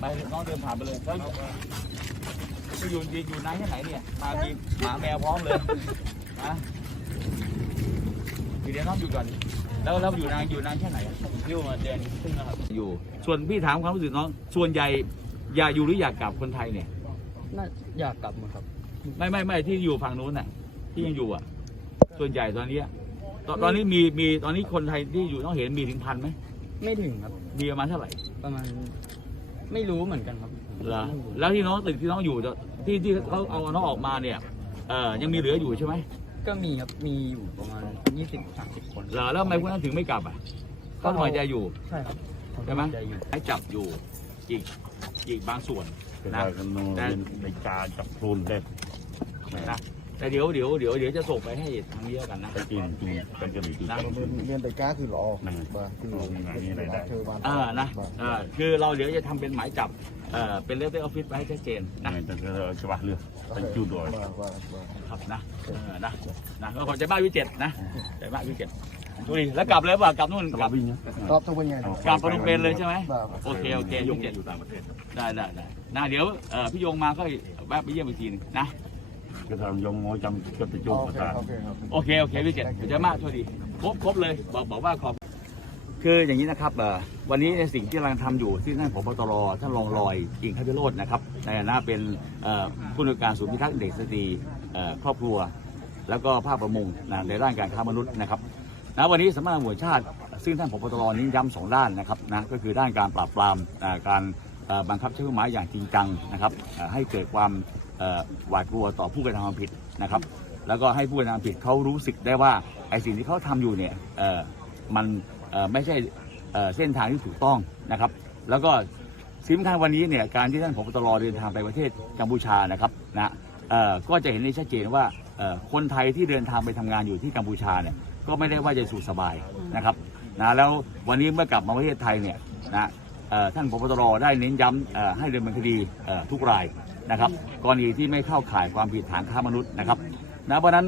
ไปน้องเดินผ่านไปเลยแล้วจะอยู่อยู่อยู่นานแค่ไหนเนี่ย มามีหมาแมวพร้อมเลยนะเดี๋ยวน้องอยู่ก่อน แล้วแล้วอยู่นานอยู่นานแค่ไหนผมอยู่มาเดือนครึ่งแล้วครับ อยู่ ส่วนพี่ถามความรู้สึกน้อง ส่วนใหญ่อยากอยู่หรืออยากกลับคนไทยเนี่ย น่าอยากกลับมาครับ ไม่ไม่ไม่ที่อยู่ฝั่งนู้นน่ะ ที่ยังอยู่อะ ส่วนใหญ่ตอนเนี้ยตอนตอนนี้มีมีตอนนี้คนไทยที่อยู่ต้องเห็นมีถึงพันไหม ไม่ถึงครับ มีประมาณเท่าไหร่ ประมาณ ไม่รู้เหมือนกันครับ เหรอแล้วที่น้องตึกที่น้องอยู่ที่ที่เขาเอาน้องออกมาเนี่ยเออยังมีเหลืออยู่ใช่ไหมก็มีครับ มีอยู่ประมาณยี่สิบสามสิบคนเหรอแล้วทำไมพวกนั้นถึงไม่กลับอะเขาหน่อยใจอยู่ ใช่ครับใช่ไหมใจอยู่ ให้จับอยู่อีกอีกบางส่วนจะได้กันโนในการจับโคลนได้นะ แต่เดี๋ยวเดี๋ยวเดี๋ยวเดี๋ยวจะส่งไปให้ทางนี้แล้วกันนะไปกินกินกันจะหรือกินนะเรียนแต่ก้าคือหล่อนั่นมาคือเอนนี้อะไรได้ เธอมาอ่านะเออคือเราเดี๋ยวจะทำเป็นหมายจับเออเป็นเลเตอร์ออฟฟิศไว้ให้ชัดเจนนะแต่ก็จะว่าเรือเป็นจูดอยมาว่าว่าครับนะเออนะนะก็ขอใจบ้านวิเจ็ดนะใจบ้านวิเจ็ดดูดิแล้วกลับเลยเปล่ากลับนู่นกลัลับบวิ่งนะรอบทุกวันไง กลับพนมเปญเลยใช่ไหมได้โอเคโอเคยงเจ็ดอยู่ต่างประเทศได้ได้ได้นะเดี๋ยวเอ่อพี่ยงมาก็แวะไปเยี่ยมอีกทีหนึงนะ ก็ทำยงงอจำก็จะจูโอภาเคษาโอเคครับโอเค โอเคพี่เจ็ดเดี๋ยวจะมาช่วยดีครบครบเลยบอกบอกว่าขอบคืออย่างนี้นะครับเอ่อวันนี้ในสิ่งที่กำลังทำอยู่ที่ท่านผบตรท่านรองลอยอิงคพิโรจน์นะครับในฐานะเป็นเอ่อผู้อำนวยการศูนย์พิทักษ์เด็กสตรีเอ่อครอบครัว แล้วก็ภาคประมงนะในด้านการค้ามนุษย์นะครับนะวันนี้สำนักงานตำรวจแห่งชาติ ซึ่งท่านผบตรนี้ย้ำสองด้านนะครับนะก็คือด้านการปราบปรามอ่าการเอ่อบังคับใช้กฎหมายอย่างจริงจังนะครับเอ่อให้เกิดความเอ่อ หวาดกลัวต่อผู้กระทำความผิดนะครับ แล้วก็ให้ผู้กระทำความผิดเขารู้สึกได้ว่าไอ้สิ่งที่เขาทำอยู่เนี่ยมันไม่ใช่เส้นทางที่ถูกต้องนะครับ แล้วก็สิ่งสำคัญวันนี้เนี่ยการที่ท่านผบตรเดินทางไปประเทศกัมพูชานะครับนะก็จะเห็นได้ชัดเจนว่าคนไทยที่เดินทางไปทำงานอยู่ที่กัมพูชาเนี่ยก็ไม่ได้ว่าจะสุขสบายนะครับนะแล้ววันนี้เมื่อกลับมาประเทศไทยเนี่ยนะท่านผบตรได้เน้นย้ำให้ดำเนินคดีทุกราย นะครับกรณีที่ไม่เข้าข่ายความผิดฐานค้ามนุษย์นะครับนะเพราะฉะนั้น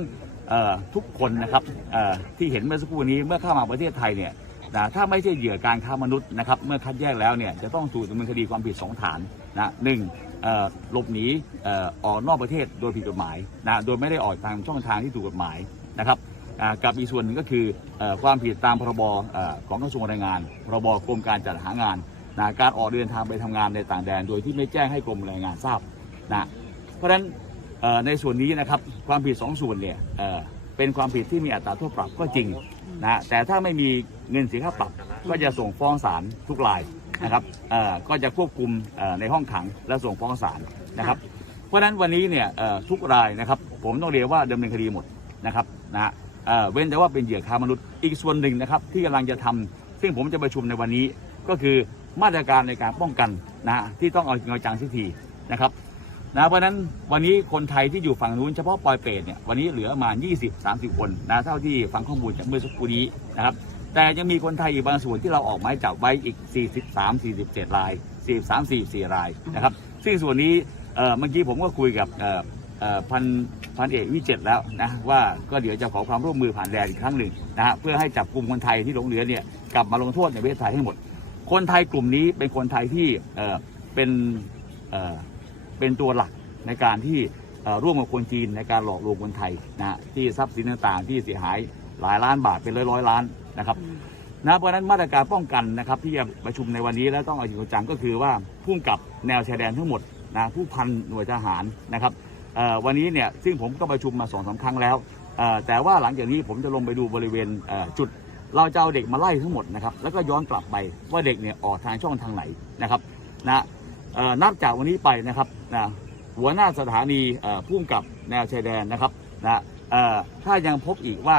เอ่อทุกคนนะครับเอ่อที่เห็นเมื่อสักครู่นี้เมื่อเข้ามาประเทศไทยเนี่ยนะถ้าไม่ใช่เหยื่อการค้ามนุษย์นะครับเมื่อคัดแยกแล้วเนี่ยจะต้องถูกดำเนินคดีความผิดสองฐานนะหนึ่งเอ่อหลบหนีเอ่อออกนอกประเทศโดยผิดกฎหมายนะโดยไม่ได้ออกทางช่องทางที่ถูกกฎหมายนะครับอ่ากับอีกส่วนหนึ่งก็คือเอ่อความผิดตามพรบเอ่อของกระทรวงแรงงาน พรบกรมการจัดหางานนะการออกเดินทางไปทำงานในต่างแดน โดยที่ไม่แจ้งให้กรมแรงงานทราบ นะเพราะฉะนั้นในส่วนนี้นะครับความผิดสองส่วนเนี่ยเเป็นความผิดที่มีอัตราโทษปรับก็จริงนะแต่ถ้าไม่มีเงินเสียค่าปรับ ก็จะส่งฟ้องศาลทุกรายนะครับก็จะควบคุมในห้องขังและส่งฟ้องศาลนะครับ เพราะฉะนั้นวันนี้เนี่ยทุกรายนะครับ ผมต้องเรียกว่าดำเนินคดีหมดนะครับนะเว้นแต่ว่าเป็นเหยื่อค้ามนุษย์อีกส่วนหนึ่งนะครับที่กำลังจะทำซึ่งผมจะประชุมในวันนี้ก็คือมาตรการในการป้องกันนะฮะที่ต้องเอาจริงเอาจังสักทีนะครับ นะเพราะนั้นวันนี้คนไทยที่อยู่ฝั่งนู้นเฉพาะปอยเปรตเนี่ยวันนี้เหลือประมาณ 20 30 คนนะเท่าที่ฟังข้อมูลจากเมื่อสักครู่นี้นะครับแต่ยังมีคนไทยอีกบางส่วนที่เราออกหมายจับไว้อีก 43 47 ราย 43 44 รายนะครับซึ่งส่วนนี้เมื่อกี้ผมก็คุยกับพันพันเอกวิเจตแล้วนะว่าก็เดี๋ยวจะขอความร่วมมือผ่านแดนอีกครั้งหนึ่งนะฮะเพื่อให้จับกลุ่มคนไทยที่หลงเหลือเนี่ยกลับมาลงโทษในประเทศไทยให้หมด คนไทยกลุ่มนี้เป็นคนไทยที่เเป็น เอ่อเป็นตัวหลักในการที่เอ่อร่วมกับคนจีนในการหลอกลวงคนไทยนะฮะที่ทรัพย์สินต่างๆ ที่เสียหายหลายล้านบาทเป็นร้อยร้อยๆล้านนะครับนะเพราะฉะนั้นมาตรการป้องกันนะครับที่จะประชุมในวันนี้และต้องเอาจริงเอาจังก็คือว่าพุ่งกับแนวชายแดนทั้งหมดนะผู้พันหน่วยทหารนะครับเอ่อวันนี้เนี่ยซึ่งผมก็ประชุมมาสองสาครั้งแล้วเอ่อแต่ว่าหลังจากนี้ผมจะลงไปดูบริเวณเอ่อจุด เราจะเอาเด็กมาไล่ทั้งหมดนะครับแล้วก็ย้อนกลับไปว่าเด็กเนี่ยออกทางช่องทางไหนนะครับนะเอ่อ นับจากวันนี้ไปนะครับนะหัวหน้าสถานีเอ่อพุ่มกับแนวชายแดนนะครับนะถ้ายังพบอีกว่า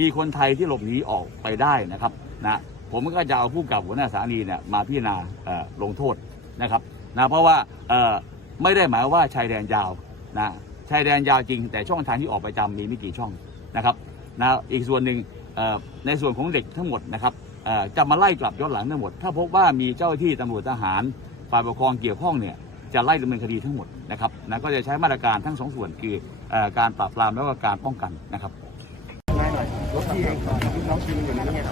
มีคนไทยที่หลบหนีออกไปได้นะครับนะผมก็จะเอาผู้กับหัวหน้าสถานีเนี่ยมาพิจารณาลงโทษนะครับนะเพราะว่าไม่ได้หมายว่าชายแดนยาวนะชายแดนยาวจริง แต่ช่องทางที่ออกไปจำมีไม่กี่ช่องนะครับนะอีกส่วนหนึ่งในส่วนของเด็กทั้งหมดนะครับจะมาไล่กลับย้อนหลังทั้งหมด ถ้าพบว่ามีเจ้าหน้าที่ตำรวจทหาร ฝ่ายปกครองเกี่ยวข้องเนี่ยจะไล่ดำเนินคดีทั้งหมดนะครับนะก็จะใช้มาตรการทั้งสองส่วนคือการปราบปรามแล้วก็การป้องกันนะครับง่ายหน่อยรถที่เองน้องชิมอยู่นี่เนี่ย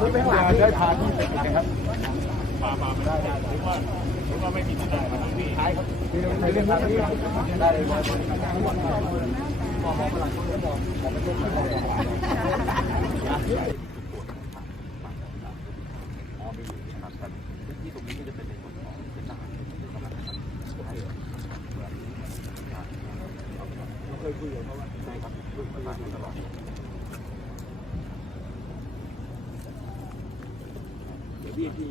มุดไป็นหลังได้พาที่ตินครับพามาไม่ได้หรืว่าหรืว่าไม่มีที่ได้มาทั้งที่ท้ายครับในเรื่องนี้ได้เลยคว่าพอมองหลังก็จะมองมองไปทุกคน ใช่ครับร่วมประสานตลอดเดี๋ยวพี่ที่